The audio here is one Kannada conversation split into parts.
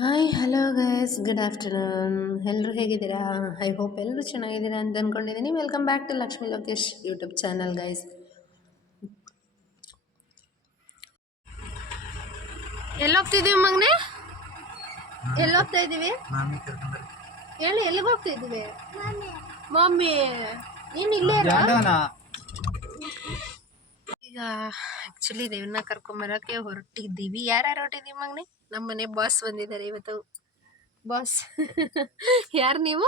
Hi hello guys good afternoon. ಎಲ್ಲರೂ ಹೇಗಿದ್ದೀರಾ? ಐ ಹೋಪ್ ಎಲ್ಲರೂ ಚೆನ್ನಾಗಿದ್ದೀರಾ ಅಂತ ಅಂದ್ಕೊಂಡಿದ್ದೀನಿ. Welcome back to Lakshmi Lokesh YouTube channel guys. ಎಲ್ಲೋಗ್ತಿದ್ದೀವಿ ಮಗನೇ? ಎಲ್ಲೋಗ್ತಾ ಇದ್ದೀವಿ ಹೇಳಿ. ಎಲ್ಲಿಗೆ ಹೋಗ್ತಾ ಇದ್ದೀವಿ? ಮಮ್ಮಿ ನೀನು ಇಲ್ಲೇ ಈಗ ಆ್ಯಕ್ಚುಲಿ ದೇವ್ರನ್ನ ಕರ್ಕೊಂಬರೋಕ್ಕೆ ಹೊರಟಿದ್ದೀವಿ. ಯಾರ್ಯಾರು ಹೊರಟಿದ್ದೀವಿ ಮಗನೇ? ನಮ್ಮ ಮನೆ ಬಾಸ್ ಬಂದಿದ್ದಾರೆ ಇವತ್ತು. ಬಾಸ್ ಯಾರು ನೀವು?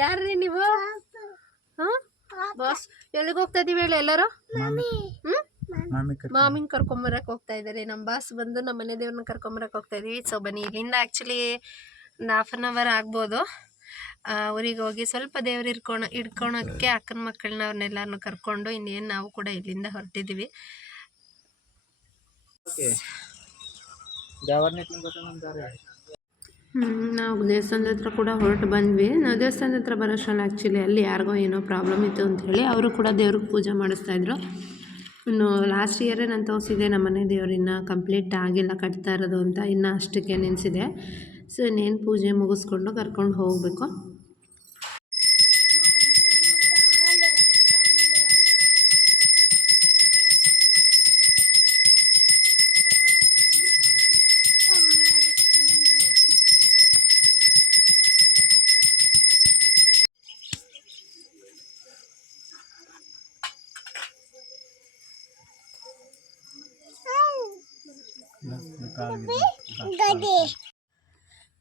ಯಾರ್ರಿ ನೀವು? ಹಾಂ ಬಾಸ್ ಎಲ್ಲಿಗೆ ಹೋಗ್ತಾ ಇದೀವಿ ಹೇಳಿ ಎಲ್ಲರೂ? ಮಾಮಿನ ಕರ್ಕೊಂಬರಕ್ಕೆ ಹೋಗ್ತಾ ಇದ್ದಾರೆ. ನಮ್ಮ ಬಾಸ್ ಬಂದು ನಮ್ಮ ಮನೆ ದೇವ್ರನ್ನ ಕರ್ಕೊಂಬರಕ್ಕೆ ಹೋಗ್ತಾ ಇದೀವಿ. ಸೊ ಬನ್ನಿ, ಇಲ್ಲಿಂದ ಆ್ಯಕ್ಚುಲಿ ಒಂದು ½ ಆಗ್ಬೋದು. ಊರಿಗೆ ಹೋಗಿ ಸ್ವಲ್ಪ ದೇವ್ರು ಇಡ್ಕೊಳಕ್ಕೆ ಅಕ್ಕನ ಮಕ್ಕಳನ್ನ ಅವ್ರನ್ನೆಲ್ಲರನ್ನು ಕರ್ಕೊಂಡು ಇನ್ನೇನು ನಾವು ಕೂಡ ಇಲ್ಲಿಂದ ಹೊರಟಿದ್ದೀವಿ. ನಾವು ದೇವಸ್ಥಾನದ ಹತ್ರ ಕೂಡ ಹೊರಟು ಬಂದ್ವಿ. ನಾವು ದೇವಸ್ಥಾನದ ಹತ್ರ ಬರೋಷ್ಟರಲ್ಲಿ ಆ್ಯಕ್ಚುಲಿ ಅಲ್ಲಿ ಯಾರಿಗೋ ಏನೋ ಪ್ರಾಬ್ಲಮ್ ಇತ್ತು ಅಂಥೇಳಿ ಅವರು ಕೂಡ ದೇವ್ರಿಗೆ ಪೂಜೆ ಮಾಡಿಸ್ತಾಯಿದ್ರು. ಇನ್ನು ಲಾಸ್ಟ್ ಇಯರೇ ನಾನು ತೋರಿಸಿದೆ ನಮ್ಮ ಮನೆ ದೇವ್ರು ಇನ್ನೂ ಕಂಪ್ಲೀಟ್ ಆಗಿಲ್ಲ, ಕಟ್ತಾ ಇರೋದು ಅಂತ. ಇನ್ನೂ ಅಷ್ಟಕ್ಕೆ ನಿಲ್ಲಿಸಿದೆ. ಸೊ ಇನ್ನೇನು ಪೂಜೆ ಮುಗಿಸ್ಕೊಂಡು ಕರ್ಕೊಂಡು ಹೋಗಬೇಕು.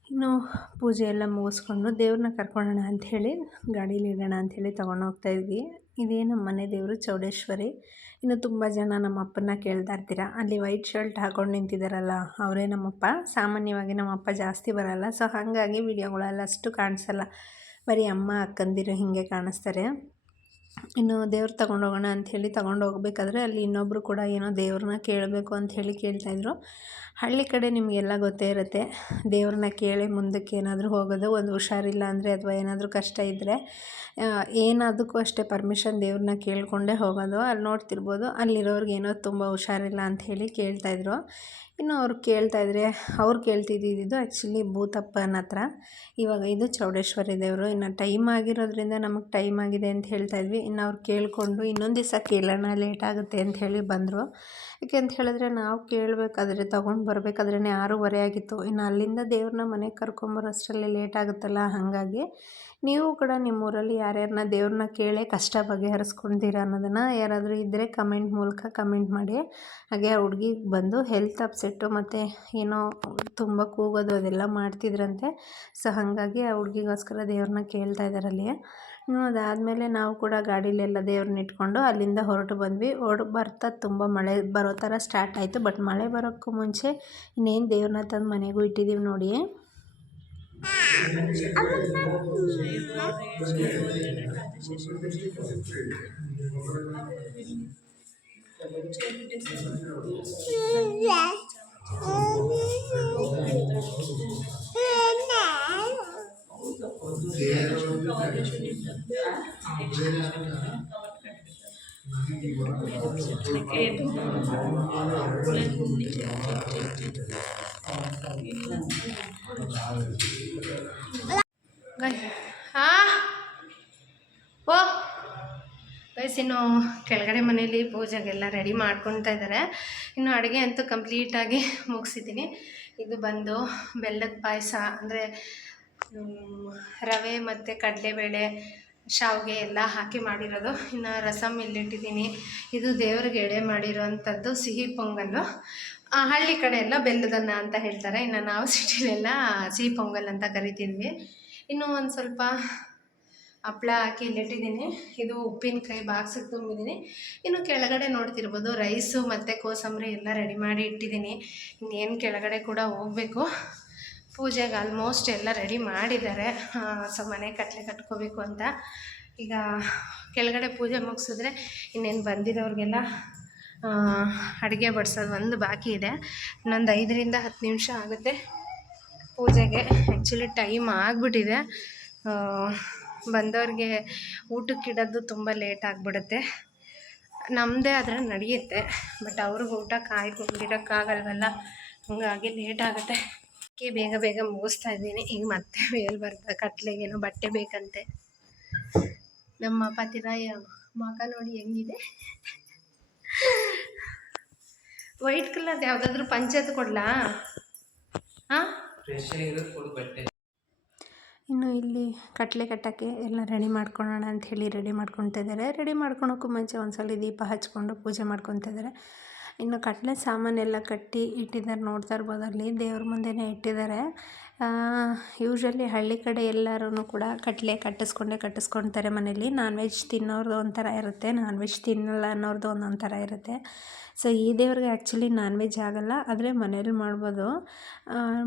ಇನ್ನು ಪೂಜೆ ಎಲ್ಲ ಮುಗಿಸ್ಕೊಂಡು ದೇವ್ರನ್ನ ಕರ್ಕೊಳ್ಳೋಣ ಅಂಥೇಳಿ ಗಾಡೀಲಿ ಇಡೋಣ ಅಂಥೇಳಿ ತೊಗೊಂಡು ಹೋಗ್ತಾಯಿದ್ವಿ. ಇದೇ ನಮ್ಮ ಮನೆ ದೇವರು ಚೌಡೇಶ್ವರಿ. ಇನ್ನು ತುಂಬ ಜನ ನಮ್ಮ ಅಪ್ಪನ ಕೇಳ್ತಾ ಇರ್ತೀರ. ಅಲ್ಲಿ ವೈಟ್ ಶರ್ಟ್ ಹಾಕೊಂಡು ನಿಂತಿದ್ದಾರಲ್ಲ ಅವರೇ ನಮ್ಮಪ್ಪ. ಸಾಮಾನ್ಯವಾಗಿ ನಮ್ಮಪ್ಪ ಜಾಸ್ತಿ ಬರೋಲ್ಲ, ಸೊ ಹಾಗಾಗಿ ವೀಡಿಯೋಗಳೆಲ್ಲ ಅಷ್ಟು ಕಾಣಿಸಲ್ಲ. ಬರೀ ಅಮ್ಮ ಅಕ್ಕಂದಿರು ಹೀಗೆ ಕಾಣಿಸ್ತಾರೆ. ಇನ್ನು ದೇವ್ರು ತೊಗೊಂಡೋಗೋಣ ಅಂಥೇಳಿ ಹೋಗ್ಬೇಕಾದ್ರೆ ಅಲ್ಲಿ ಇನ್ನೊಬ್ಬರು ಕೂಡ ಏನೋ ದೇವ್ರನ್ನ ಕೇಳಬೇಕು ಅಂಥೇಳಿ ಕೇಳ್ತಾಯಿದ್ರು. ಹಳ್ಳಿ ಕಡೆ ನಿಮಗೆಲ್ಲ ಗೊತ್ತೇ ಇರುತ್ತೆ, ದೇವ್ರನ್ನ ಕೇಳಿ ಮುಂದಕ್ಕೆ ಏನಾದರೂ ಹೋಗೋದು. ಒಂದು ಹುಷಾರಿಲ್ಲ ಅಂದರೆ ಅಥವಾ ಏನಾದರೂ ಕಷ್ಟ ಇದ್ದರೆ ಏನದಕ್ಕೂ ಅಷ್ಟೇ ಪರ್ಮಿಷನ್ ದೇವ್ರನ್ನ ಕೇಳಿಕೊಂಡೇ ಹೋಗೋದು. ಅಲ್ಲಿ ನೋಡ್ತಿರ್ಬೋದು, ಅಲ್ಲಿರೋರ್ಗೆ ಏನೋ ತುಂಬ ಹುಷಾರಿಲ್ಲ ಅಂಥೇಳಿ ಕೇಳ್ತಾಯಿದ್ರು. ಇನ್ನು ಅವ್ರು ಕೇಳ್ತಾಯಿದ್ರೆ ಅವ್ರು ಕೇಳ್ತಿದ್ದಿದ್ದು ಆ್ಯಕ್ಚುಲಿ ಭೂತಪ್ಪನ ಹತ್ರ. ಇವಾಗ ಇದು ಚೌಡೇಶ್ವರಿ ದೇವರು. ಇನ್ನು ಟೈಮ್ ಆಗಿರೋದ್ರಿಂದ ನಮಗೆ ಟೈಮ್ ಆಗಿದೆ ಅಂತ ಹೇಳ್ತಾಯಿದ್ವಿ. ಇನ್ನು ಅವ್ರು ಕೇಳಿಕೊಂಡು ಇನ್ನೊಂದು ದಿವಸ ಕೇಳೋಣ, ಲೇಟ್ ಆಗುತ್ತೆ ಅಂಥೇಳಿ ಬಂದರು. ಯಾಕೆ ಅಂತ ಹೇಳಿದ್ರೆ ನಾವು ಕೇಳಬೇಕಾದ್ರೆ ತೊಗೊಂಡು ಬರಬೇಕಾದ್ರೇ 6:30 ಆಗಿತ್ತು. ಇನ್ನು ಅಲ್ಲಿಂದ ದೇವ್ರನ್ನ ಮನೆಗೆ ಕರ್ಕೊಂಬರೋಷ್ಟರಲ್ಲಿ ಲೇಟ್ ಆಗುತ್ತಲ್ಲ. ಹಾಗಾಗಿ ನೀವು ಕೂಡ ನಿಮ್ಮೂರಲ್ಲಿ ಯಾರ್ಯಾರನ್ನ ದೇವ್ರನ್ನ ಕೇಳಿ ಕಷ್ಟ ಬಗೆಹರಿಸ್ಕೊಳ್ತೀರಾ ಅನ್ನೋದನ್ನು ಯಾರಾದರೂ ಇದ್ದರೆ ಕಮೆಂಟ್ ಮೂಲಕ ಕಮೆಂಟ್ ಮಾಡಿ. ಹಾಗೆ ಆ ಹುಡುಗಿಗೆ ಬಂದು ಹೆಲ್ತ್ ಅಪ್ಸೆಟ್ಟು ಮತ್ತು ಏನೋ ತುಂಬ ಕೂಗೋದು ಅದೆಲ್ಲ ಮಾಡ್ತಿದ್ರಂತೆ. ಸೊ ಹಾಗಾಗಿ ಆ ಹುಡುಗಿಗೋಸ್ಕರ ದೇವ್ರನ್ನ ಕೇಳ್ತಾ ಇದ್ದಾರೆ ಅಲ್ಲಿ. ಅದಾದಮೇಲೆ ನಾವು ಕೂಡ ಗಾಡೀಲೆಲ್ಲ ದೇವ್ರನ್ನ ಇಟ್ಕೊಂಡು ಅಲ್ಲಿಂದ ಹೊರಟು ಬಂದ್ವಿ. ಬರ್ತಾ ತುಂಬ ಮಳೆ ಬರೋ ಥರ ಸ್ಟಾರ್ಟ್ ಆಯಿತು. ಬಟ್ ಮಳೆ ಬರೋಕ್ಕೂ ಮುಂಚೆ ಇನ್ನೇನು ದೇವ್ರನ್ನ ತಂದು ಮನೆಗೂ ಇಟ್ಟಿದ್ದೀವಿ ನೋಡಿ. ಓ ಗೈಸ್, ಇನ್ನು ಕೆಳಗಡೆ ಮನೇಲಿ ಪೂಜೆಗೆಲ್ಲ ರೆಡಿ ಮಾಡ್ಕೊತಾ ಇದ್ದಾರೆ. ಇನ್ನು ಅಡುಗೆ ಅಂತೂ ಕಂಪ್ಲೀಟಾಗಿ ಮುಗಿಸಿದ್ದೀನಿ. ಇದು ಬಂದು ಬೆಲ್ಲದ ಪಾಯಸ, ಅಂದರೆ ರವೆ ಮತ್ತು ಕಡಲೆಬೇಳೆ ಶಾವಿಗೆ ಎಲ್ಲ ಹಾಕಿ ಮಾಡಿರೋದು. ಇನ್ನು ರಸಮ್ ಇಲ್ಲಿಟ್ಟಿದ್ದೀನಿ. ಇದು ದೇವ್ರಿಗೆ ಎಡೆ ಮಾಡಿರೋವಂಥದ್ದು ಸಿಹಿ ಪೊಂಗಲ್ಲು. ಹಳ್ಳಿ ಕಡೆ ಎಲ್ಲ ಬೆಲ್ಲದನ್ನ ಅಂತ ಹೇಳ್ತಾರೆ. ಇನ್ನು ನಾವು ಸಿಟಿಲೆಲ್ಲ ಸಿಹಿ ಪೊಂಗಲ್ ಅಂತ ಕರಿತಿದ್ವಿ. ಇನ್ನೂ ಒಂದು ಸ್ವಲ್ಪ ಹಪ್ಳ ಹಾಕಿ ಇಲ್ಲಿಟ್ಟಿದ್ದೀನಿ. ಇದು ಉಪ್ಪಿನಕಾಯಿ ಬಾಕ್ಸಿಗೆ ತುಂಬಿದ್ದೀನಿ. ಇನ್ನು ಕೆಳಗಡೆ ನೋಡ್ತಿರ್ಬೋದು ರೈಸು ಮತ್ತು ಕೋಸಂಬರಿ ಎಲ್ಲ ರೆಡಿ ಮಾಡಿ ಇಟ್ಟಿದ್ದೀನಿ. ಇನ್ನೇನು ಕೆಳಗಡೆ ಕೂಡ ಹೋಗಬೇಕು. ಪೂಜೆಗೆ ಆಲ್ಮೋಸ್ಟ್ ಎಲ್ಲ ರೆಡಿ ಮಾಡಿದ್ದಾರೆ. ಸೊ ಮನೆ ಕಟ್ಕೋಬೇಕು ಅಂತ. ಈಗ ಕೆಳಗಡೆ ಪೂಜೆ ಮುಗಿಸಿದ್ರೆ ಇನ್ನೇನು ಬಂದಿರೋರಿಗೆಲ್ಲ ಅಡುಗೆ ಬಡಿಸೋದು ಒಂದು ಬಾಕಿ ಇದೆ. ಇನ್ನೊಂದು 5ರಿಂದ 10 ನಿಮಿಷ ಆಗುತ್ತೆ ಪೂಜೆಗೆ. ಆ್ಯಕ್ಚುಲಿ ಟೈಮ್ ಆಗಿಬಿಟ್ಟಿದೆ. ಬಂದವ್ರಿಗೆ ಊಟಕ್ಕಿಡೋದು ತುಂಬ ಲೇಟ್ ಆಗಿಬಿಡುತ್ತೆ. ನಮ್ಮದೇ ಆದರೆ ನಡೆಯುತ್ತೆ, ಬಟ್ ಅವ್ರಿಗೆ ಊಟ ಕಾಯ್ಕೊಂಡಿರೋಕ್ಕಾಗಲ್ವಲ್ಲ, ಹಾಗಾಗಿ ಲೇಟ್ ಆಗುತ್ತೆ. ಬೇಗ ಬೇಗ ಮುಗಿಸ್ತಾ ಇದ್ದೀನಿ. ಈಗ ಮತ್ತೆ ಮೇಲ್ ಕಟ್ಲೆಗೇನೋ ಬಟ್ಟೆ ಬೇಕಂತೆ. ನಮ್ಮ ಪತಿರಾಯ ಮಗ ನೋಡಿ ಹೆಂಗಿದೆ. ವೈಟ್ ಕಲರ್ ಯಾವುದಾದ್ರೂ ಪಂಚಾಯತ್ ಕೊಡ್ಲಾ? ಹಾಂ, ಇನ್ನು ಇಲ್ಲಿ ಕಟ್ಲೆ ಕಟ್ಟೋಕ್ಕೆ ಎಲ್ಲ ರೆಡಿ ಮಾಡ್ಕೊಳ್ಳೋಣ ಅಂಥೇಳಿ ರೆಡಿ ಮಾಡ್ಕೊತಾ ಇದ್ದಾರೆ. ರೆಡಿ ಮಾಡ್ಕೊಳೋಕ್ಕೂ ಮುಂಚೆ ಒಂದ್ಸಲ ದೀಪ ಹಚ್ಕೊಂಡು ಪೂಜೆ ಮಾಡ್ಕೊತಾ ಇದ್ದಾರೆ. ಇನ್ನು ಕಟ್ಲೆ ಸಾಮಾನೆಲ್ಲ ಕಟ್ಟಿ ಇಟ್ಟಿದ್ದಾರೆ, ನೋಡ್ತಾ ಇರ್ಬೋದು. ಅಲ್ಲಿ ದೇವ್ರ ಮುಂದೆನೇ ಇಟ್ಟಿದ್ದಾರೆ. ಯೂಶ್ವಲಿ ಹಳ್ಳಿ ಕಡೆ ಎಲ್ಲರೂ ಕೂಡ ಕಟ್ಲೆ ಕಟ್ಟಿಸ್ಕೊತಾರೆ ಮನೇಲಿ. ನಾನ್ ವೆಜ್ ತಿನ್ನೋರ್ದು ಒಂಥರ ಇರುತ್ತೆ, ನಾನ್ ವೆಜ್ ತಿನ್ನಲ್ಲ ಅನ್ನೋರ್ದು ಒಂದೊಂದು ಥರ ಇರುತ್ತೆ. ಸೊ ಈ ದೇವ್ರಿಗೆ ಆ್ಯಕ್ಚುಲಿ ನಾನ್ ವೆಜ್ ಆಗೋಲ್ಲ, ಆದರೆ ಮನೇಲಿ ಮಾಡ್ಬೋದು.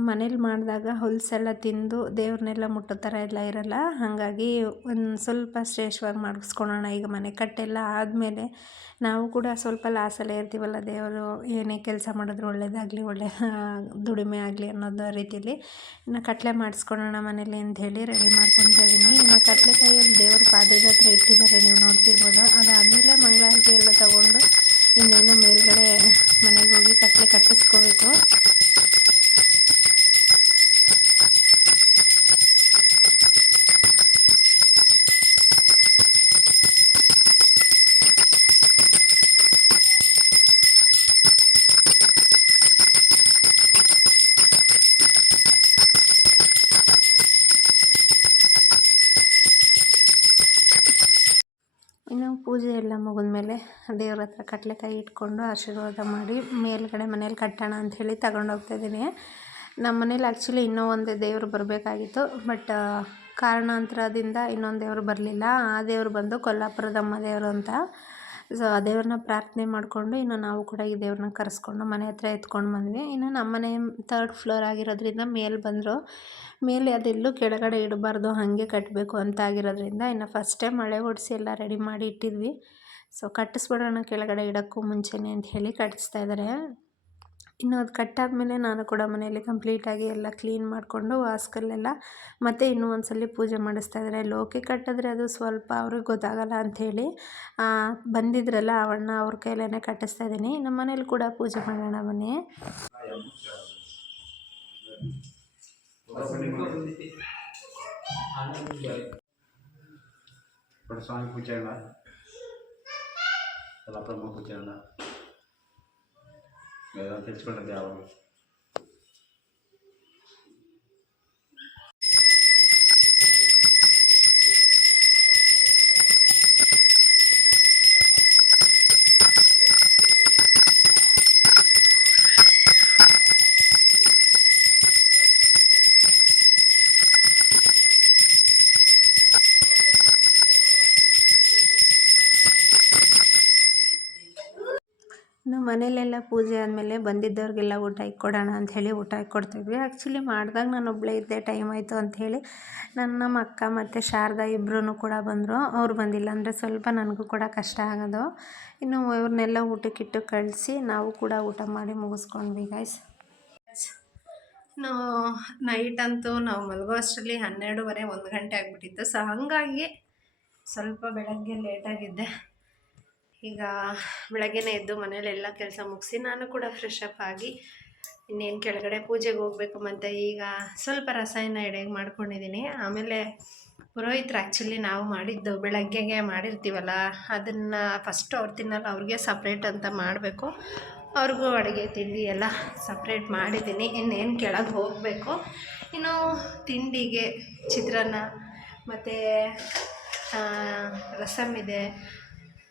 ಮನೇಲಿ ಮಾಡಿದಾಗ ಹೊಲಸೆಲ್ಲ ತಿಂದು ದೇವ್ರನ್ನೆಲ್ಲ ಮುಟ್ಟೋ ಥರ ಎಲ್ಲ ಇರೋಲ್ಲ. ಹಾಗಾಗಿ ಒಂದು ಸ್ವಲ್ಪ ಶ್ರೇಷ್ಠವಾಗಿ ಮಾಡಿಸ್ಕೊಳೋಣ. ಈಗ ಮನೆ ಕಟ್ಟೆಲ್ಲ ಆದಮೇಲೆ ನಾವು ಕೂಡ ಸ್ವಲ್ಪ ಲಾಸಲ್ಲೇ ಇರ್ತೀವಲ್ಲ, ದೇವರು ಏನೇ ಕೆಲಸ ಮಾಡಿದ್ರು ಒಳ್ಳೇದಾಗಲಿ, ಒಳ್ಳೆ ದುಡಿಮೆ ಆಗಲಿ ಅನ್ನೋದು ರೀತಿಯಲ್ಲಿ ಇನ್ನು ಕಟ್ಲೆ ಮಾಡಿಸ್ಕೊಳ್ಳೋಣ ಮನೇಲಿ ಅಂಥೇಳಿ ರೆಡಿ ಮಾಡ್ಕೊತಾ ಇದ್ದೀನಿ. ಇನ್ನು ಕಟ್ಲೆಕಾಯಲ್ಲಿ ದೇವ್ರ ಪಾದದ ಹತ್ರ ಇಟ್ಟಿದ್ದಾರೆ, ನೀವು ನೋಡ್ತಿರ್ಬೋದು. ಅದಾದಮೇಲೆ ಮಂಗಳಾರತಿ ಎಲ್ಲ ತಗೊಂಡು ಇನ್ನೇನು ಮೇಲ್ಗಡೆ ಮನೆಗೆ ಹೋಗಿ ಕಟ್ಲೆ ಕಟ್ಟಿಸ್ಕೋಬೇಕು. ಇನ್ನು ಪೂಜೆ ಎಲ್ಲ ಮುಗಿದ್ಮೇಲೆ ದೇವ್ರ ಹತ್ರ ಕಟ್ಲೆಕಾಯಿ ಇಟ್ಕೊಂಡು ಆಶೀರ್ವಾದ ಮಾಡಿ ಮೇಲ್ಗಡೆ ಮನೇಲಿ ಕಟ್ಟೋಣ ಅಂಥೇಳಿ ತಗೊಂಡೋಗ್ತಾಯಿದ್ದೀನಿ. ನಮ್ಮ ಮನೇಲಿ ಆ್ಯಕ್ಚುಲಿ ಇನ್ನೂ ಒಂದು ದೇವರು ಬರಬೇಕಾಗಿತ್ತು, ಬಟ್ ಕಾರಣಾಂತರದಿಂದ ಇನ್ನೊಂದು ದೇವರು ಬರಲಿಲ್ಲ. ಆ ದೇವರು ಬಂದು ಕೊಲ್ಲಾಪುರದಮ್ಮ ದೇವರು ಅಂತ. ಸೊ ಆ ದೇವ್ರನ್ನ ಪ್ರಾರ್ಥನೆ ಮಾಡಿಕೊಂಡು ಇನ್ನು ನಾವು ಕೂಡ ಈ ದೇವ್ರನ್ನ ಕರೆಸ್ಕೊಂಡು ಮನೆ ಹತ್ರ ಎತ್ಕೊಂಡು ಬಂದ್ವಿ. ಇನ್ನು ನಮ್ಮ ಮನೆ 3rd ಫ್ಲೋರ್ ಆಗಿರೋದ್ರಿಂದ ಮೇಲೆ ಬಂದರು. ಮೇಲೆ ಅದೆಲ್ಲೂ ಕೆಳಗಡೆ ಇಡಬಾರ್ದು, ಹಾಗೆ ಕಟ್ಟಬೇಕು ಅಂತ ಆಗಿರೋದ್ರಿಂದ ಇನ್ನು ಫಸ್ಟೇ ಮಳೆ ಹೊಡಿಸಿ ಎಲ್ಲ ರೆಡಿ ಮಾಡಿ ಇಟ್ಟಿದ್ವಿ. ಸೊ ಕಟ್ಟಿಸ್ಬಿಡೋಣ ಕೆಳಗಡೆ ಇಡೋಕ್ಕೂ ಮುಂಚೆನೇ ಅಂತ ಹೇಳಿ ಕಟ್ಟಿಸ್ತಾ ಇದ್ದಾರೆ. ಇನ್ನು ಅದು ಕಟ್ಟಾದಮೇಲೆ ನಾನು ಕೂಡ ಮನೆಯಲ್ಲಿ ಕಂಪ್ಲೀಟಾಗಿ ಎಲ್ಲ ಕ್ಲೀನ್ ಮಾಡಿಕೊಂಡು ವಾಸ್ಕಲ್ಲೆಲ್ಲ ಮತ್ತು ಇನ್ನೂ ಒಂದ್ಸಲ ಪೂಜೆ ಮಾಡಿಸ್ತಾ ಇದ್ದಾರೆ. ಲೋಕಿ ಕಟ್ಟಿದ್ರೆ ಅದು ಸ್ವಲ್ಪ ಅವ್ರಿಗೆ ಗೊತ್ತಾಗಲ್ಲ ಅಂಥೇಳಿ ಬಂದಿದ್ರಲ್ಲ ಅವಣ್ಣ ಅವ್ರ ಕೈಲೇ ಕಟ್ಟಿಸ್ತಾ ಇದ್ದೀನಿ. ನಮ್ಮ ಮನೇಲಿ ಕೂಡ ಪೂಜೆ ಮಾಡೋಣ ಬನ್ನಿ. ಸ್ವಾಮಿ ಪೂಜೆ ಪೂಜೆ ತಿಳಿಸ್ಕೊಂಡ್ರೆ ಯಾವ ನಮ್ಮ ಮನೆಯಲ್ಲೆಲ್ಲ ಪೂಜೆ ಆದಮೇಲೆ ಬಂದಿದ್ದವ್ರಿಗೆಲ್ಲ ಊಟ ಇಕ್ಕೊಡೋಣ ಅಂಥೇಳಿ ಊಟ ಇಕ್ಕೊಡ್ತಾಯಿದ್ವಿ. ಆ್ಯಕ್ಚುಲಿ ಮಾಡಿದಾಗ ನಾನು ಒಬ್ಬಳೇ ಇದ್ದೆ, ಟೈಮ್ ಆಯಿತು ಅಂಥೇಳಿ ನಮ್ಮ ಅಕ್ಕ ಮತ್ತು ಶಾರದಾ ಇಬ್ಬರೂ ಕೂಡ ಬಂದರು. ಅವ್ರು ಬಂದಿಲ್ಲ ಅಂದರೆ ಸ್ವಲ್ಪ ನನಗೂ ಕೂಡ ಕಷ್ಟ ಆಗೋದು. ಇನ್ನು ಇವ್ರನ್ನೆಲ್ಲ ಊಟಕ್ಕಿಟ್ಟು ಕಳಿಸಿ ನಾವು ಕೂಡ ಊಟ ಮಾಡಿ ಮುಗಿಸ್ಕೊಂಡ್ವಿ ಗೈಸ್. ನೈಟ್ ಅಂತೂ ನಾವು ಮಲಗೋ ಅಷ್ಟರಲ್ಲಿ 12:30 1 ಗಂಟೆ ಆಗಿಬಿಟ್ಟಿತ್ತು. ಸೊ ಹಾಗಾಗಿ ಸ್ವಲ್ಪ ಬೆಳಗ್ಗೆ ಲೇಟಾಗಿದ್ದೆ. ಈಗ ಬೆಳಗ್ಗೆನೇ ಎದ್ದು ಮನೇಲೆಲ್ಲ ಕೆಲಸ ಮುಗಿಸಿ ನಾನು ಕೂಡ ಫ್ರೆಶ್ ಅಪ್ ಆಗಿ ಇನ್ನೇನು ಕೆಳಗಡೆ ಪೂಜೆಗೆ ಹೋಗಬೇಕು. ಮತ್ತು ಈಗ ಸ್ವಲ್ಪ ರಸಾಯನ ಎಡೆಗೆ ಮಾಡ್ಕೊಂಡಿದ್ದೀನಿ. ಆಮೇಲೆ ಪುರೋಹಿತರು ಆ್ಯಕ್ಚುಲಿ ನಾವು ಮಾಡಿದ್ದು ಬೆಳಗ್ಗೆಗೆ ಮಾಡಿರ್ತೀವಲ್ಲ, ಅದನ್ನು ಫಸ್ಟು ಅವ್ರು ತಿನ್ನಲ್ಲ, ಅವ್ರಿಗೆ ಸಪ್ರೇಟ್ ಅಂತ ಮಾಡಬೇಕು. ಅವ್ರಿಗೂ ಅಡುಗೆ ತಿಂಡಿ ಎಲ್ಲ ಸಪ್ರೇಟ್ ಮಾಡಿದ್ದೀನಿ. ಇನ್ನೇನು ಕೆಳಗೆ ಹೋಗಬೇಕು. ಇನ್ನು ತಿಂಡಿಗೆ ಚಿತ್ರಾನ್ನ ಮತ್ತು ರಸಮ್ ಇದೆ,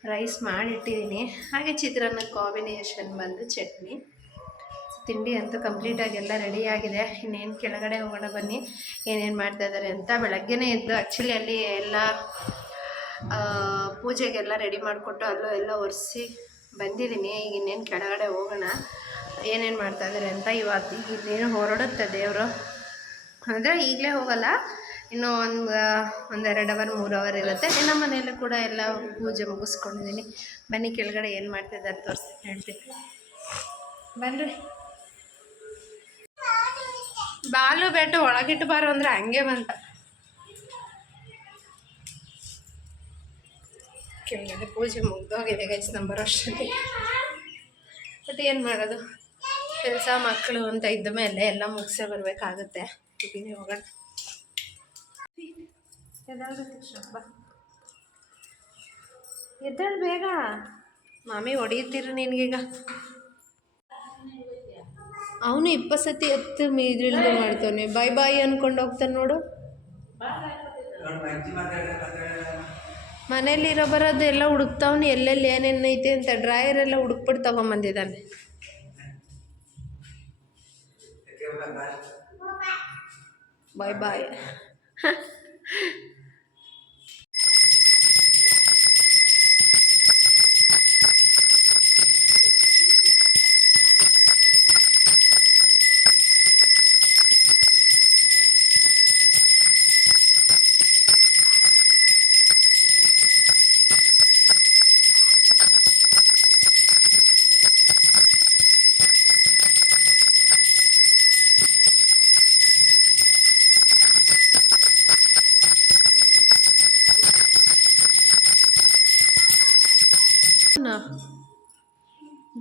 ರೈಸ್ ಮಾಡಿಟ್ಟಿದ್ದೀನಿ. ಹಾಗೆ ಚಿತ್ರಾನ್ನ ಕಾಂಬಿನೇಷನ್ ಬಂದು ಚಟ್ನಿ. ತಿಂಡಿ ಅಂತೂ ಕಂಪ್ಲೀಟಾಗಿ ಎಲ್ಲ ರೆಡಿಯಾಗಿದೆ. ಇನ್ನೇನು ಕೆಳಗಡೆ ಹೋಗೋಣ ಬನ್ನಿ ಏನೇನು ಮಾಡ್ತಾಯಿದ್ದಾರೆ ಅಂತ. ಬೆಳಗ್ಗೆನೇ ಎದ್ದು ಆ್ಯಕ್ಚುಲಿ ಅಲ್ಲಿ ಎಲ್ಲ ಪೂಜೆಗೆಲ್ಲ ರೆಡಿ ಮಾಡಿಕೊಟ್ಟು ಅಲ್ಲೂ ಎಲ್ಲ ಒರೆಸಿ ಬಂದಿದ್ದೀನಿ. ಈಗ ಇನ್ನೇನು ಕೆಳಗಡೆ ಹೋಗೋಣ ಏನೇನು ಮಾಡ್ತಾಯಿದ್ದಾರೆ ಅಂತ. ಇವತ್ತು ಈಗ ಇನ್ನೇನು ಹೊರಡುತ್ತೆ ದೇವರು, ಅಂದರೆ ಈಗಲೇ ಹೋಗಲ್ಲ, ಇನ್ನೂ 1-2 ಅವರ್ 3 ಅವರ್ ಇರುತ್ತೆ. ನಮ್ಮ ಮನೆಯಲ್ಲೂ ಕೂಡ ಎಲ್ಲ ಪೂಜೆ ಮುಗಿಸ್ಕೊಂಡಿದ್ದೀನಿ. ಬನ್ನಿ ಕೆಳಗಡೆ ಏನು ಮಾಡ್ತಿದ್ದಾರೆ ಹೇಳ್ತೀನಿ. ಬನ್ನಿರಿ. ಬಾಲು ಬೆಟ್ಟು ಒಳಗಿಟ್ಟು ಬಾರು ಅಂದರೆ ಹಂಗೆ ಬಂತ. ಕೆಳಗಡೆ ಪೂಜೆ ಮುಗ್ದೋಗಿದೆ ಗೈಸ್, ನಮ್ಮ ಬರೋಷ್ಟರಲ್ಲಿ. ಬಟ್ ಏನು ಮಾಡೋದು, ಕೆಲಸ ಮಕ್ಕಳು ಅಂತ ಇದ್ದ ಮೇಲೆ ಎಲ್ಲ ಮುಗಿಸೇ ಬರಬೇಕಾಗತ್ತೆ. ಇದೀನಿ ಹೋಗೋಣ. ಎದ್ದೇಳು ಬೇಗ, ಮಾಮಿ ಹೊಡಿತೀರ ನಿನಗೀಗ. ಅವನು 20 ಸತಿ ಎತ್ತು ಇದ್ರಿಲ್ದು ಮಾಡ್ತಾನೆ. ಬಾಯ್ ಬಾಯ್ ಅನ್ಕೊಂಡು ಹೋಗ್ತಾನೆ ನೋಡು. ಮನೇಲಿ ಇರೋ ಬರೋದು ಎಲ್ಲ ಹುಡುಕ್ತಾವ್ನು, ಎಲ್ಲೆಲ್ಲಿ ಏನೇನು ಐತೆ ಅಂತ ಡ್ರಾಯರ್ ಎಲ್ಲ ಹುಡುಕ್ಬಿಟ್ಟು ತೊಗೊಂಬಂದಿದ್ದಾನೆ. ಬಾಯ್ ಬಾಯ್.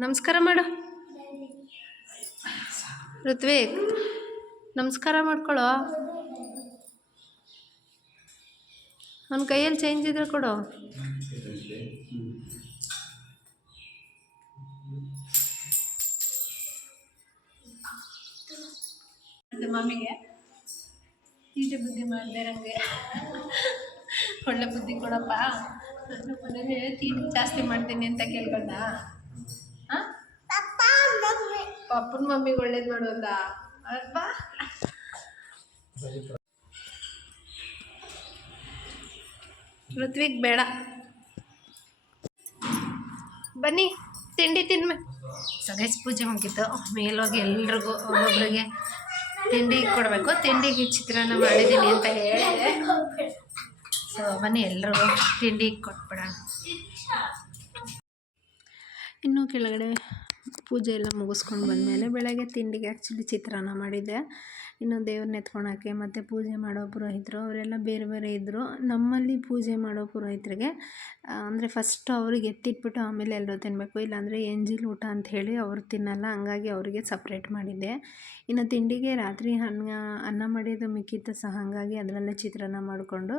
ನಮಸ್ಕಾರ ಮಾಡು ಋತ್ವಿಕ್, ನಮಸ್ಕಾರ ಮಾಡ್ಕೊಳ್ಳೋ. ಅವನ ಕೈಯಲ್ಲಿ ಚೇಂಜ್ ಇದ್ರೆ ಕೊಡು. ಮಾಮಿಗೆ ತೀಟೆ ಬುದ್ಧಿ ಮಾಡಿದೆ ನಂಗೆ. ಒಳ್ಳೆ ಬುದ್ಧಿ ಕೊಡಪ್ಪ. ನನ್ನ ಮನೇಲಿ ತೀಟೆ ಜಾಸ್ತಿ ಮಾಡ್ತೀನಿ ಅಂತ ಕೇಳ್ಕೊಂಡ. ಪಪ್ಪನ ಮಮ್ಮಿಗೆ ಒಳ್ಳೇದು ಮಾಡೋದ ಅಪ್ಪ. ಋತ್ವಿಕ್ ಬೇಡ, ಬನ್ನಿ ತಿಂಡಿ ತಿನ್ಮೆ. ಸಗೈಸ್ ಪೂಜೆ ಮುಗಿತು. ಮೇಲೋಗಿ ಎಲ್ರಿಗೂ ಒಬ್ಬೊಬ್ರಿಗೆ ತಿಂಡಿ ಕೊಡಬೇಕು. ತಿಂಡಿಗೆ ಚಿತ್ರಾನ್ನ ಮಾಡಿದ್ದೀನಿ ಅಂತ ಹೇಳಿದೆ. ಸೊ ಬನ್ನಿ ಎಲ್ರಿಗೂ ತಿಂಡಿ ಕೊಟ್ಬಿಡೋಣ. ಇನ್ನು ಕೆಳಗಡೆ ಪೂಜೆ ಎಲ್ಲ ಮುಗಿಸ್ಕೊಂಡು ಬಂದಮೇಲೆ ಬೆಳಗ್ಗೆ ತಿಂಡಿಗೆ ಆ್ಯಕ್ಚುಲಿ ಚಿತ್ರಾನ್ನ ಮಾಡಿದ್ದೆ. ಇನ್ನು ದೇವ್ರನ್ನ ಎತ್ಕೊಳಕ್ಕೆ ಮತ್ತು ಪೂಜೆ ಮಾಡೋ ಪುರೋಹಿತರು ಅವರೆಲ್ಲ ಬೇರೆ ಬೇರೆ ಇದ್ದರು. ನಮ್ಮಲ್ಲಿ ಪೂಜೆ ಮಾಡೋ ಪುರೋಹಿತರಿಗೆ ಅಂದರೆ ಫಸ್ಟು ಅವ್ರಿಗೆ ಎತ್ತಿಟ್ಬಿಟ್ಟು ಆಮೇಲೆ ಎಲ್ಲರೂ ತಿನ್ನಬೇಕು, ಇಲ್ಲಾಂದರೆ ಎಂಜಿಲ್ ಊಟ ಅಂಥೇಳಿ ಅವ್ರು ತಿನ್ನಲ್ಲ. ಹಂಗಾಗಿ ಅವರಿಗೆ ಸಪ್ರೇಟ್ ಮಾಡಿದ್ದೆ. ಇನ್ನು ತಿಂಡಿಗೆ ರಾತ್ರಿ ಅನ್ನ ಮಾಡಿದ್ದು ಮಿಕ್ಕಿತ್ತು ಸಹ, ಹಾಗಾಗಿ ಅದರಲ್ಲೇ ಚಿತ್ರಾನ್ನ ಮಾಡಿಕೊಂಡು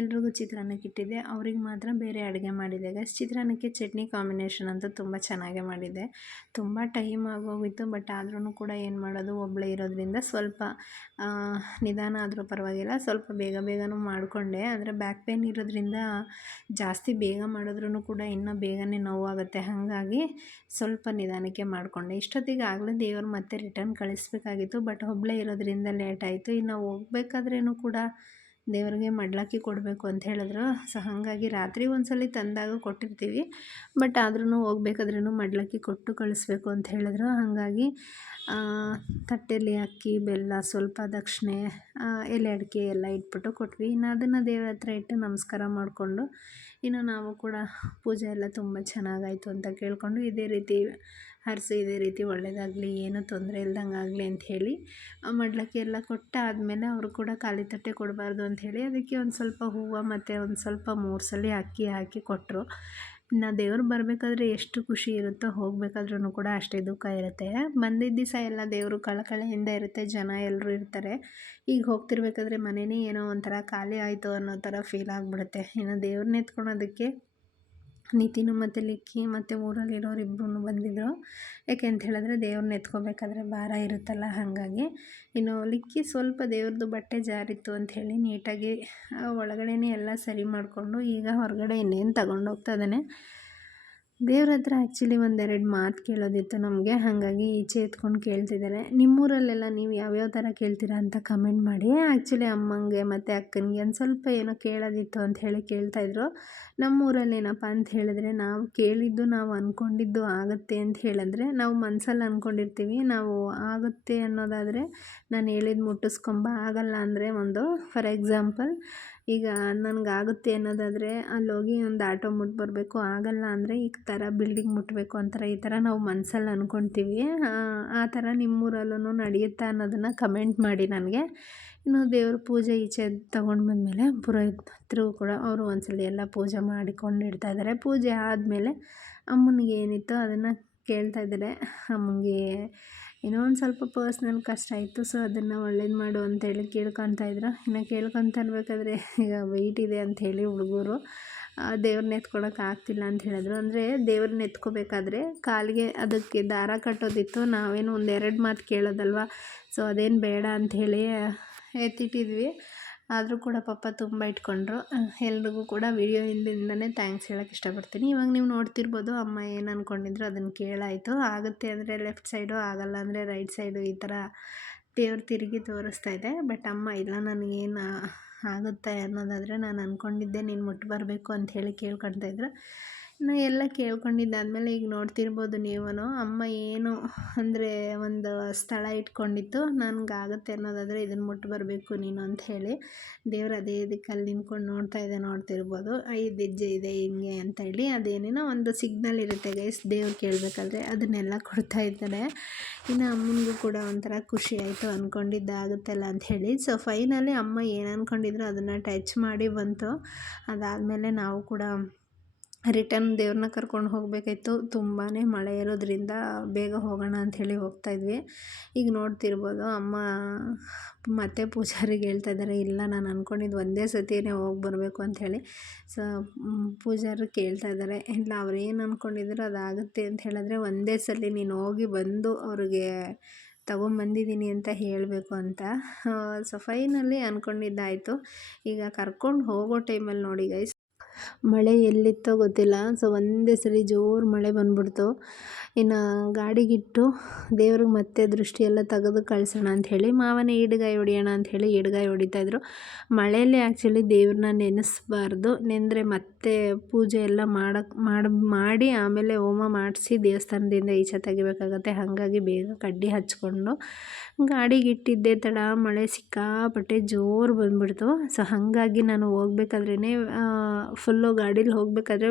ಎಲ್ರಿಗೂ ಚಿತ್ರಾನ್ನಕ್ಕೆ ಇಟ್ಟಿದ್ದೆ. ಅವ್ರಿಗೆ ಮಾತ್ರ ಬೇರೆ ಅಡುಗೆ ಮಾಡಿದ್ದೆ ಗೈಸ್. ಚಿತ್ರಾನ್ನಕ್ಕೆ ಚಟ್ನಿ ಕಾಂಬಿನೇಷನ್ ಅಂತೂ ತುಂಬ ಚೆನ್ನಾಗೇ ಮಾಡಿದ್ದೆ. ತುಂಬ ಟೈಮ್ ಆಗೋಗಿತ್ತು, ಬಟ್ ಆದ್ರೂ ಕೂಡ ಏನು ಮಾಡೋದು, ಒಬ್ಬಳೇ ಇರೋದ್ರಿಂದ ಸ್ವಲ್ಪ ನಿಧಾನ ಆದರೂ ಪರವಾಗಿಲ್ಲ, ಸ್ವಲ್ಪ ಬೇಗ ಬೇಗನೂ ಮಾಡಿಕೊಂಡೆ. ಅಂದರೆ ಬ್ಯಾಕ್ ಪೇನ್ ಇರೋದ್ರಿಂದ ಜಾಸ್ತಿ ಬೇಗ ಮಾಡಿದ್ರೂ ಕೂಡ ಇನ್ನೂ ಬೇಗನೆ ನೋವಾಗುತ್ತೆ. ಹಾಗಾಗಿ ಸ್ವಲ್ಪ ನಿಧಾನಕ್ಕೆ ಮಾಡಿಕೊಂಡೆ. ಇಷ್ಟೊತ್ತಿಗೆ ಆಗಲೇ ದೇವರು ಮತ್ತೆ ರಿಟರ್ನ್ ಕಳಿಸ್ಬೇಕಾಗಿತ್ತು, ಬಟ್ ಒಬ್ಬಳೇ ಇರೋದ್ರಿಂದ ಲೇಟ್ ಆಯಿತು. ಇನ್ನು ಹೋಗ್ಬೇಕಾದ್ರೂ ಕೂಡ ದೇವ್ರಿಗೆ ಮಡ್ಲಕ್ಕಿ ಕೊಡಬೇಕು ಅಂತ ಹೇಳಿದ್ರು. ಸೊ ಹಾಗಾಗಿ ರಾತ್ರಿ ಒಂದ್ಸಲ ತಂದಾಗ ಕೊಟ್ಟಿರ್ತೀವಿ, ಬಟ್ ಆದ್ರೂ ಹೋಗ್ಬೇಕಾದ್ರೂ ಮಡ್ಲಕ್ಕಿ ಕೊಟ್ಟು ಕಳಿಸ್ಬೇಕು ಅಂತ ಹೇಳಿದ್ರು. ಹಾಗಾಗಿ ತಟ್ಟೆಯಲ್ಲಿ ಅಕ್ಕಿ, ಬೆಲ್ಲ, ಸ್ವಲ್ಪ ದಕ್ಷಿಣೆ, ಎಲೆ ಅಡಿಕೆ ಎಲ್ಲ ಇಟ್ಬಿಟ್ಟು ಕೊಟ್ವಿ. ಇನ್ನು ಅದನ್ನು ದೇವ್ರ ಹತ್ರ ಇಟ್ಟು ನಮಸ್ಕಾರ ಮಾಡಿಕೊಂಡು ಇನ್ನು ನಾವು ಕೂಡ ಪೂಜೆ ಎಲ್ಲ ತುಂಬ ಚೆನ್ನಾಗಾಯಿತು ಅಂತ ಕೇಳಿಕೊಂಡು ಇದೇ ರೀತಿ ಹರಿಸಿ, ಇದೇ ರೀತಿ ಒಳ್ಳೆಯದಾಗಲಿ, ಏನೂ ತೊಂದರೆ ಇಲ್ದಂಗೆ ಆಗಲಿ ಅಂಥೇಳಿ ಮಡ್ಲಕ್ಕಿ ಎಲ್ಲ ಕೊಟ್ಟಾದಮೇಲೆ ಅವರು ಕೂಡ ಖಾಲಿ ತಟ್ಟೆ ಕೊಡಬಾರ್ದು ಅಂಥೇಳಿ ಅದಕ್ಕೆ ಒಂದು ಸ್ವಲ್ಪ ಹೂವು ಮತ್ತು ಒಂದು ಸ್ವಲ್ಪ 3 ಸಲ ಅಕ್ಕಿ ಹಾಕಿ ಕೊಟ್ಟರು. ಇನ್ನು ದೇವ್ರು ಬರಬೇಕಾದ್ರೆ ಎಷ್ಟು ಖುಷಿ ಇರುತ್ತೋ, ಹೋಗಬೇಕಾದ್ರೂ ಕೂಡ ಅಷ್ಟೇ ದುಃಖ ಇರುತ್ತೆ. ಬಂದಿದ್ದ ದಿವಸ ಎಲ್ಲ ದೇವರು ಕಳಕಳಿಯಿಂದ ಇರುತ್ತೆ, ಜನ ಎಲ್ಲರೂ ಇರ್ತಾರೆ. ಈಗ ಹೋಗ್ತಿರ್ಬೇಕಾದ್ರೆ ಮನೆಯೇ ಏನೋ ಒಂಥರ ಖಾಲಿ ಆಯಿತು ಅನ್ನೋ ಥರ ಫೀಲ್ ಆಗಿಬಿಡುತ್ತೆ. ಇನ್ನು ದೇವ್ರನ್ನ ಎತ್ಕೊಳೋದಕ್ಕೆ ನಿತಿನು ಮತ್ತು ಲಿಕ್ಕಿ ಮತ್ತು ಊರಲ್ಲಿರೋರು ಇಬ್ಬರೂ ಬಂದಿದ್ದರು. ಯಾಕೆ ಅಂತ ಹೇಳಿದ್ರೆ ದೇವ್ರನ್ನ ಎತ್ಕೋಬೇಕಾದ್ರೆ ಭಾರ ಇರುತ್ತಲ್ಲ, ಹಾಗಾಗಿ. ಇನ್ನು ಲಿಕ್ಕಿ ಸ್ವಲ್ಪ ದೇವ್ರದ್ದು ಬಟ್ಟೆ ಜಾರಿತ್ತು ಅಂಥೇಳಿ ನೀಟಾಗಿ ಒಳಗಡೆನೇ ಎಲ್ಲ ಸರಿ ಮಾಡಿಕೊಂಡು ಈಗ ಹೊರಗಡೆ ಇನ್ನೇನು ತಗೊಂಡೋಗ್ತಾ ಇದ್ದಾನೆ. ದೇವ್ರ ಹತ್ರ ಆ್ಯಕ್ಚುಲಿ 1-2 ಮಾತು ಕೇಳೋದಿತ್ತು ನಮಗೆ, ಹಾಗಾಗಿ ಈಚೆ ಎತ್ಕೊಂಡು ಕೇಳ್ತಿದ್ದಾರೆ. ನಿಮ್ಮೂರಲ್ಲೆಲ್ಲ ನೀವು ಯಾವ್ಯಾವ ಥರ ಕೇಳ್ತೀರಾ ಅಂತ ಕಮೆಂಟ್ ಮಾಡಿ. ಆ್ಯಕ್ಚುಲಿ ಅಮ್ಮಂಗೆ ಮತ್ತು ಅಕ್ಕನಿಗೆ ಒಂದು ಸ್ವಲ್ಪ ಏನೋ ಕೇಳೋದಿತ್ತು ಅಂತ ಹೇಳಿ ಕೇಳ್ತಾಯಿದ್ರು. ನಮ್ಮೂರಲ್ಲಿ ಏನಪ್ಪ ಅಂತ ಹೇಳಿದ್ರೆ, ನಾವು ಕೇಳಿದ್ದು, ನಾವು ಅಂದ್ಕೊಂಡಿದ್ದು ಆಗುತ್ತೆ ಅಂತ ಹೇಳಿದ್ರೆ ನಾವು ಮನಸ್ಸಲ್ಲಿ ಅಂದ್ಕೊಂಡಿರ್ತೀವಿ. ನಾವು ಆಗುತ್ತೆ ಅನ್ನೋದಾದರೆ ನಾನು ಹೇಳಿದ್ದು ಮುಟ್ಟಿಸ್ಕೊಂಬ, ಆಗಲ್ಲ ಅಂದರೆ ಫಾರ್ ಎಕ್ಸಾಂಪಲ್ ಈಗ ನನಗಾಗುತ್ತೆ ಅನ್ನೋದಾದರೆ ಅಲ್ಲೋಗಿ ಒಂದು ಆಟೋ ಮುಟ್ಟಿ ಬರಬೇಕು, ಆಗಲ್ಲ ಅಂದರೆ ಈ ಥರ ಬಿಲ್ಡಿಂಗ್ ಮುಟ್ಟಬೇಕು ಅಂತಾರೆ. ಈ ಥರ ನಾವು ಮನಸ್ಸಲ್ಲಿ ಅಂದ್ಕೊಳ್ತೀವಿ. ಆ ಥರ ನಿಮ್ಮೂರಲ್ಲೂ ನಡೆಯುತ್ತಾ ಅನ್ನೋದನ್ನು ಕಮೆಂಟ್ ಮಾಡಿ ನನಗೆ. ಇನ್ನು ದೇವ್ರ ಪೂಜೆ ಈಚೆ ತೊಗೊಂಡು ಬಂದಮೇಲೆ ಪುರೋಹಿತರು ಕೂಡ ಅವರು ಒಂದ್ಸಲ ಎಲ್ಲ ಪೂಜೆ ಮಾಡಿಕೊಂಡಿಡ್ತಾ ಇದ್ದಾರೆ. ಪೂಜೆ ಆದಮೇಲೆ ಅಮ್ಮನಿಗೆ ಏನಿತ್ತೋ ಅದನ್ನು ಕೇಳ್ತಾ ಇದ್ದಾರೆ. ಅಮ್ಮನಿಗೆ ಏನೋ ಒಂದು ಸ್ವಲ್ಪ ಪರ್ಸ್ನಲ್ ಕಷ್ಟ ಇತ್ತು. ಸೊ ಅದನ್ನು ಒಳ್ಳೇದು ಮಾಡು ಅಂತೇಳಿ ಕೇಳ್ಕೊತಾ ಇದ್ರು. ಇನ್ನು ಕೇಳ್ಕೊತ ಇರಬೇಕಾದ್ರೆ ಈಗ ವೆಯ್ಟ್ ಇದೆ ಅಂಥೇಳಿ ಹುಡುಗರು ದೇವ್ರನ್ನ ಎತ್ಕೊಳಕ್ಕೆ ಆಗ್ತಿಲ್ಲ ಅಂತ ಹೇಳಿದ್ರು. ಅಂದರೆ ದೇವ್ರನ್ನ ಎತ್ಕೋಬೇಕಾದ್ರೆ ಕಾಲಿಗೆ ಅದಕ್ಕೆ ದಾರ ಕಟ್ಟೋದಿತ್ತು. ನಾವೇನು ಒಂದು 2 ಮಾತು ಕೇಳೋದಲ್ವ, ಸೊ ಅದೇನು ಬೇಡ ಅಂಥೇಳಿ ಎತ್ತಿಟ್ಟಿದ್ವಿ. ಆದರೂ ಕೂಡ ಪಾಪ ತುಂಬ ಇಟ್ಕೊಂಡ್ರು. ಎಲ್ರಿಗೂ ಕೂಡ ವಿಡಿಯೋ ಹಿಂದಿಂದನೇ ಥ್ಯಾಂಕ್ಸ್ ಹೇಳೋಕ್ಕೆ ಇಷ್ಟಪಡ್ತೀನಿ. ಇವಾಗ ನೀವು ನೋಡ್ತಿರ್ಬೋದು ಅಮ್ಮ ಏನು ಅಂದ್ಕೊಂಡಿದ್ರು ಅದನ್ನು ಕೇಳಾಯಿತು. ಆಗುತ್ತೆ ಅಂದರೆ ಲೆಫ್ಟ್ ಸೈಡು, ಆಗಲ್ಲ ಅಂದರೆ ರೈಟ್ ಸೈಡು, ಈ ಥರ ದೇವ್ರು ತಿರುಗಿ ತೋರಿಸ್ತಾ ಇದೆ. ಬಟ್ ಅಮ್ಮ ಇಲ್ಲ ನನಗೇನು ಆಗುತ್ತೆ ಅನ್ನೋದಾದರೆ ನಾನು ಅಂದ್ಕೊಂಡಿದ್ದೆ ನೀನು ಮುಟ್ಟು ಬರಬೇಕು ಅಂಥೇಳಿ ಕೇಳ್ಕೊಳ್ತಾ ಇದ್ರು. ಇನ್ನು ಎಲ್ಲ ಕೇಳ್ಕೊಂಡಿದ್ದಾದಮೇಲೆ ಈಗ ನೋಡ್ತಿರ್ಬೋದು ನೀವು ಅಮ್ಮ ಏನು ಅಂದರೆ ಒಂದು ಸ್ಥಳ ಇಟ್ಕೊಂಡಿತ್ತು, ನನಗಾಗುತ್ತೆ ಅನ್ನೋದಾದರೆ ಇದನ್ನು ಮುಟ್ಟು ಬರಬೇಕು ನೀನು ಅಂತ ಹೇಳಿ. ದೇವ್ರು ಅದೇ ದಿಕ್ಕಲ್ಲಿ ನಿಂತ್ಕೊಂಡು ನೋಡ್ತಿರ್ಬೋದು. 5 ಹೆಜ್ಜೆ ಇದೆ ಹಿಂಗೆ ಅಂತ ಹೇಳಿ ಅದೇನೇನೋ ಒಂದು ಸಿಗ್ನಲ್ ಇರುತ್ತೆ ಗೈಸ್ ದೇವ್ರು ಕೇಳಬೇಕಾದ್ರೆ, ಅದನ್ನೆಲ್ಲ ಕೊಡ್ತಾ ಇದ್ದಾರೆ. ಇನ್ನು ಅಮ್ಮನಿಗೂ ಕೂಡ ಒಂಥರ ಖುಷಿ ಆಯಿತು, ಅಂದ್ಕೊಂಡಿದ್ದಾಗುತ್ತಲ್ಲ ಅಂಥೇಳಿ. ಸೊ ಫೈನಲಿ ಅಮ್ಮ ಏನು ಅಂದ್ಕೊಂಡಿದ್ರು ಅದನ್ನು ಟಚ್ ಮಾಡಿ ಬಂತು. ಅದಾದಮೇಲೆ ನಾವು ಕೂಡ ರಿಟರ್ನ್ ದೇವ್ರನ್ನ ಕರ್ಕೊಂಡು ಹೋಗಬೇಕಾಯ್ತು. ತುಂಬಾ ಮಳೆ ಇರೋದ್ರಿಂದ ಬೇಗ ಹೋಗೋಣ ಅಂಥೇಳಿ ಹೋಗ್ತಾಯಿದ್ವಿ. ಈಗ ನೋಡ್ತಿರ್ಬೋದು ಅಮ್ಮ ಮತ್ತೆ ಪೂಜಾರಿಗೆ ಹೇಳ್ತಾ ಇದ್ದಾರೆ, ಇಲ್ಲ ನಾನು ಅಂದ್ಕೊಂಡಿದ್ದು ಒಂದೇ ಸತಿನೇ ಹೋಗಿ ಬರಬೇಕು ಅಂಥೇಳಿ. ಸೊ ಪೂಜಾರಿ ಕೇಳ್ತಾ ಇದ್ದಾರೆ, ಇಲ್ಲ ಅವ್ರು ಏನು ಅಂದ್ಕೊಂಡಿದ್ರು ಅದಾಗುತ್ತೆ ಅಂತ ಹೇಳಿದ್ರೆ ಒಂದೇ ಸಲ ನೀನು ಹೋಗಿ ಬಂದು ಅವ್ರಿಗೆ ತಗೊಂಬಂದಿದ್ದೀನಿ ಅಂತ ಹೇಳಬೇಕು ಅಂತ. ಸೊ ಫೈನಲಿ ಅಂದ್ಕೊಂಡಿದ್ದಾಯಿತು. ಈಗ ಕರ್ಕೊಂಡು ಹೋಗೋ ಟೈಮಲ್ಲಿ ನೋಡಿ ಗೈಸ್ ಮಳೆ ಎಲ್ಲಿತ್ತೋ ಗೊತ್ತಿಲ್ಲ. ಸೊ ಒಂದೇ ಸರಿ ಜೋರು ಮಳೆ ಬಂದ್ಬಿಡ್ತು. ಇನ್ನು ಗಾಡಿಗಿಟ್ಟು ದೇವ್ರಿಗೆ ಮತ್ತೆ ದೃಷ್ಟಿಯೆಲ್ಲ ತೆಗೆದು ಕಳಿಸೋಣ ಅಂಥೇಳಿ ಮಾವನೇ ಈಡ್ಗಾಯಿ ಹೊಡಿಯೋಣ ಅಂಥೇಳಿ ಈಡ್ಗಾಯಿ ಹೊಡಿತಾಯಿದ್ರು. ಮಳೆಯಲ್ಲಿ ಆ್ಯಕ್ಚುಲಿ ದೇವ್ರನ್ನ ನೆನೆಸ್ಬಾರ್ದು, ನೆಂದರೆ ಮತ್ತೆ ಪೂಜೆ ಎಲ್ಲ ಮಾಡಿ ಆಮೇಲೆ ಹೋಮ ಮಾಡಿಸಿ ದೇವಸ್ಥಾನದಿಂದ ಈಚೆ ತೆಗಿಬೇಕಾಗತ್ತೆ. ಹಾಗಾಗಿ ಬೇಗ ಕಡ್ಡಿ ಹಚ್ಕೊಂಡು ಗಾಡಿಗಿಟ್ಟಿದ್ದೆ ತಡ ಮಳೆ ಸಿಕ್ಕಾಪಟ್ಟೆ ಜೋರು ಬಂದ್ಬಿಡ್ತು. ಸೊ ಹಾಗಾಗಿ ನಾನು ಹೋಗ್ಬೇಕಾದ್ರೇ ಫುಲ್ಲು ಗಾಡೀಲಿ ಹೋಗಬೇಕಾದ್ರೆ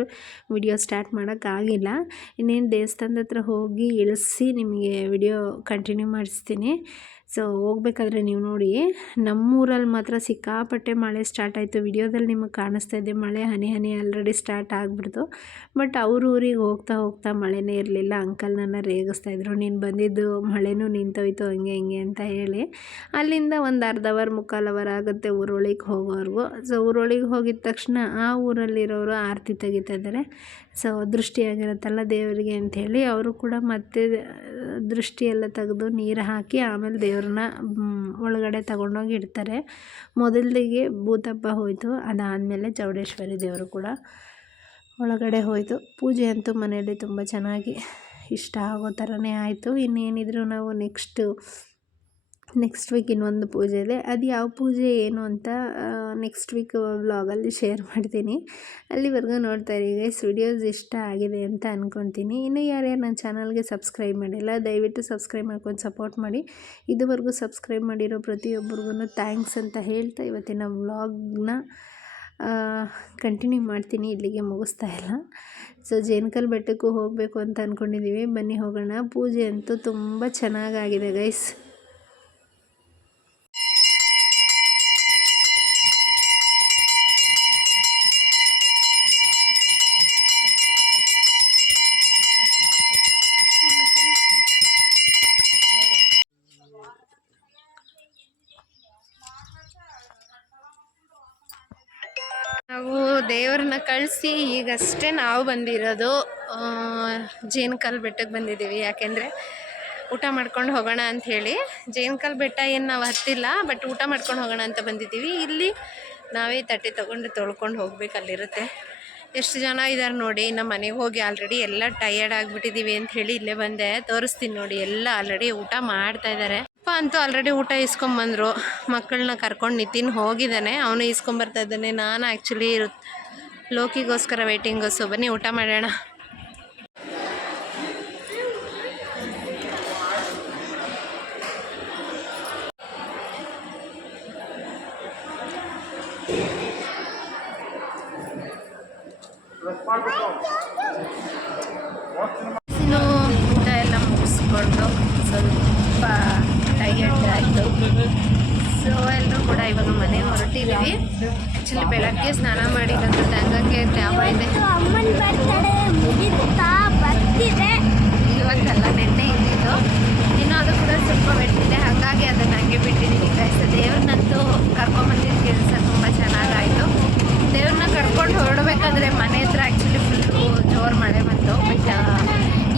ವಿಡಿಯೋ ಸ್ಟಾರ್ಟ್ ಮಾಡೋಕ್ಕಾಗಿಲ್ಲ. ಇನ್ನೇನು ದೇವಸ್ಥಾನದ ಹತ್ರ ಹೋಗಿ ಇಳಿಸಿ ನಿಮಗೆ ವಿಡಿಯೋ ಕಂಟಿನ್ಯೂ ಮಾಡಿಸ್ತೀನಿ. ಸೊ ಹೋಗ್ಬೇಕಾದ್ರೆ ನೀವು ನೋಡಿ ನಮ್ಮೂರಲ್ಲಿ ಮಾತ್ರ ಸಿಕ್ಕಾಪಟ್ಟೆ ಮಳೆ ಸ್ಟಾರ್ಟ್ ಆಯಿತು. ವಿಡಿಯೋದಲ್ಲಿ ನಿಮಗೆ ಕಾಣಿಸ್ತಾ ಇದೆ ಮಳೆ ಹನಿ ಆಲ್ರೆಡಿ ಸ್ಟಾರ್ಟ್ ಆಗಿಬಿಡ್ತು. ಬಟ್ ಅವ್ರ ಊರಿಗೆ ಹೋಗ್ತಾ ಮಳೆನೇ ಇರಲಿಲ್ಲ. ಅಂಕಲ್ ನನ್ನ ರೇಗಿಸ್ತಾಯಿದ್ರು, ನೀನು ಬಂದಿದ್ದು ಮಳೆನೂ ನಿಂತೋಯ್ತು ಹಂಗೆ ಹಿಂಗೆ ಅಂತ ಹೇಳಿ. ಅಲ್ಲಿಂದ ಒಂದು ಅರ್ಧ ಅವರ್ ಮುಕ್ಕಾಲು ಅವರ್ ಆಗುತ್ತೆ ಊರೊಳಗೆ ಹೋಗೋವರೆಗೂ. ಸೊ ಊರೊಳಗೆ ಹೋಗಿದ ತಕ್ಷಣ ಆ ಊರಲ್ಲಿರೋರು ಆರತಿ ತೆಗಿತಾ ಇದ್ದಾರೆ. ಸೊ ದೃಷ್ಟಿಯಾಗಿರುತ್ತಲ್ಲ ದೇವರಿಗೆ ಅಂಥೇಳಿ ಅವರು ಕೂಡ ಮತ್ತೆ ದೃಷ್ಟಿಯೆಲ್ಲ ತೆಗೆದು ನೀರು ಹಾಕಿ ಆಮೇಲೆ ದೇವ್ರನ್ನ ಒಳಗಡೆ ತಗೊಂಡೋಗಿ ಇಡ್ತಾರೆ. ಮೊದಲಿಗೆ ಭೂತಪ್ಪ ಹೋಯಿತು, ಅದಾದಮೇಲೆ ಚೌಡೇಶ್ವರಿ ದೇವರು ಕೂಡ ಒಳಗಡೆ ಹೋಯಿತು. ಪೂಜೆ ಅಂತೂ ಮನೆಯಲ್ಲಿ ತುಂಬ ಚೆನ್ನಾಗಿ ಇಷ್ಟ ಆಗೋ ಥರನೇ ಆಯಿತು. ಇನ್ನೇನಿದ್ರು ನಾವು ನೆಕ್ಸ್ಟ್ ವೀಕ್ ಇನ್ನೊಂದು ಪೂಜೆ ಇದೆ. ಅದು ಯಾವ ಪೂಜೆ ಏನು ಅಂತ ನೆಕ್ಸ್ಟ್ ವೀಕ್ ವ್ಲಾಗಲ್ಲಿ ಶೇರ್ ಮಾಡ್ತೀನಿ. ಅಲ್ಲಿವರೆಗೂ ನೋಡ್ತಾ ಇರಿ ಗೈಸ್. ವಿಡಿಯೋಸ್ ಇಷ್ಟ ಆಗಿದೆ ಅಂತ ಅಂದ್ಕೊತೀನಿ. ಇನ್ನು ಯಾರ್ಯಾರು ನನ್ನ ಚಾನಲ್ಗೆ ಸಬ್ಸ್ಕ್ರೈಬ್ ಮಾಡಿಲ್ಲ ದಯವಿಟ್ಟು ಸಬ್ಸ್ಕ್ರೈಬ್ ಮಾಡ್ಕೊಂಡು ಸಪೋರ್ಟ್ ಮಾಡಿ. ಇದುವರೆಗೂ ಸಬ್ಸ್ಕ್ರೈಬ್ ಮಾಡಿರೋ ಪ್ರತಿಯೊಬ್ಬರಿಗೂ ಥ್ಯಾಂಕ್ಸ್ ಅಂತ ಹೇಳ್ತಾ ಇವತ್ತಿನ ವ್ಲಾಗ್ನ ಕಂಟಿನ್ಯೂ ಮಾಡ್ತೀನಿ. ಇಲ್ಲಿಗೆ ಮುಗಿಸ್ತಾ ಇಲ್ಲ. ಸೊ ಜೇನ್ಕಲ್ ಬೆಟ್ಟಕ್ಕೂ ಹೋಗಬೇಕು ಅಂತ ಅಂದ್ಕೊಂಡಿದ್ದೀವಿ. ಬನ್ನಿ ಹೋಗೋಣ. ಪೂಜೆ ಅಂತೂ ತುಂಬ ಚೆನ್ನಾಗಾಗಿದೆ ಗೈಸ್. ನಾವು ದೇವ್ರನ್ನ ಕಳಿಸಿ ಈಗಷ್ಟೇ ನಾವು ಬಂದಿರೋದು ಜೇನ್ಕಲ್ ಬೆಟ್ಟಕ್ಕೆ ಬಂದಿದ್ದೀವಿ. ಯಾಕೆಂದರೆ ಊಟ ಮಾಡ್ಕೊಂಡು ಹೋಗೋಣ ಅಂಥೇಳಿ. ಜೇನ್ಕಲ್ ಬೆಟ್ಟ ಏನು ನಾವು ಹತ್ತಿಲ್ಲ, ಬಟ್ ಊಟ ಮಾಡ್ಕೊಂಡು ಹೋಗೋಣ ಅಂತ ಬಂದಿದ್ದೀವಿ. ಇಲ್ಲಿ ನಾವೇ ತಟ್ಟೆ ತೊಗೊಂಡು ತೊಳ್ಕೊಂಡು ಹೋಗ್ಬೇಕು, ಅಲ್ಲಿರುತ್ತೆ. ಎಷ್ಟು ಜನ ಇದ್ದಾರೆ ನೋಡಿ. ನಮ್ಮ ಮನೆಗೆ ಹೋಗಿ ಆಲ್ರೆಡಿ ಎಲ್ಲ ಟಯರ್ಡ್ ಆಗಿಬಿಟ್ಟಿದ್ದೀವಿ ಅಂತ ಹೇಳಿ ಇಲ್ಲೇ ಬಂದೆ. ತೋರಿಸ್ತೀನಿ ನೋಡಿ, ಎಲ್ಲ ಆಲ್ರೆಡಿ ಊಟ ಮಾಡ್ತಾಯಿದ್ದಾರೆ. ಅಪ್ಪ ಅಂತೂ ಆಲ್ರೆಡಿ ಊಟ ಇಸ್ಕೊಂಬಂದರು. ಮಕ್ಕಳನ್ನ ಕರ್ಕೊಂಡು ನಿತಿನ್ ಹೋಗಿದ್ದಾನೆ, ಅವನು ಇಸ್ಕೊಂಬರ್ತಾ ಇದ್ದಾನೆ. ನಾನು ಆ್ಯಕ್ಚುಲಿ ಲೋಕಿಗೋಸ್ಕರ ವೇಟಿಂಗು. ಸೊ ಬನ್ನಿ ಊಟ ಮಾಡೋಣ. ಇನ್ನು ಊಟ ಎಲ್ಲ ಮುಗಿಸ್ಕೊಂಡು ಸ್ವಲ್ಪ ಟಯರ್ಡ್ ಆಯಿತು. ಸೊ ಎಲ್ಲರೂ ಕೂಡ ಇವಾಗ ಮನೆಗೆ ಹೊರಟಿದ್ದೀವಿ. ಆ್ಯಕ್ಚುಲಿ ಬೆಳಗ್ಗೆ ಸ್ನಾನ ಮಾಡಿರೋದು ಗಂಗಕ್ಕೆ ತ್ಯಾವ ಇದೆ. ಇವತ್ತಲ್ಲ ನೆನ್ನೆ ಇದ್ದಿದ್ದು. ಇನ್ನು ಅದು ಕೂಡ ಸ್ವಲ್ಪ ವೆಟ್ಟಿದೆ, ಹಾಗಾಗಿ ಅದನ್ನು ಹಂಗೆ ಬಿಟ್ಟಿದ್ದೀನಿ ಗೈಸ್. ದೇವ್ರನ್ನಂತೂ ಕರ್ಕೊಂಬಂದಿದ್ದ ಕೆಲಸ ತುಂಬ ಚೆನ್ನಾಗಾಯಿತು. ದೇವ್ರನ್ನ ಕರ್ಕೊಂಡು ಹೊರಡಬೇಕಾದ್ರೆ ಮನೆ ಹತ್ರ ಆ್ಯಕ್ಚುಲಿ ಫುಲ್ಲು ಜೋರು ಮಳೆ ಬಂತು. ಬಟ್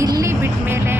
ಇಲ್ಲಿ ಬಿಟ್ಟ ಮೇಲೆ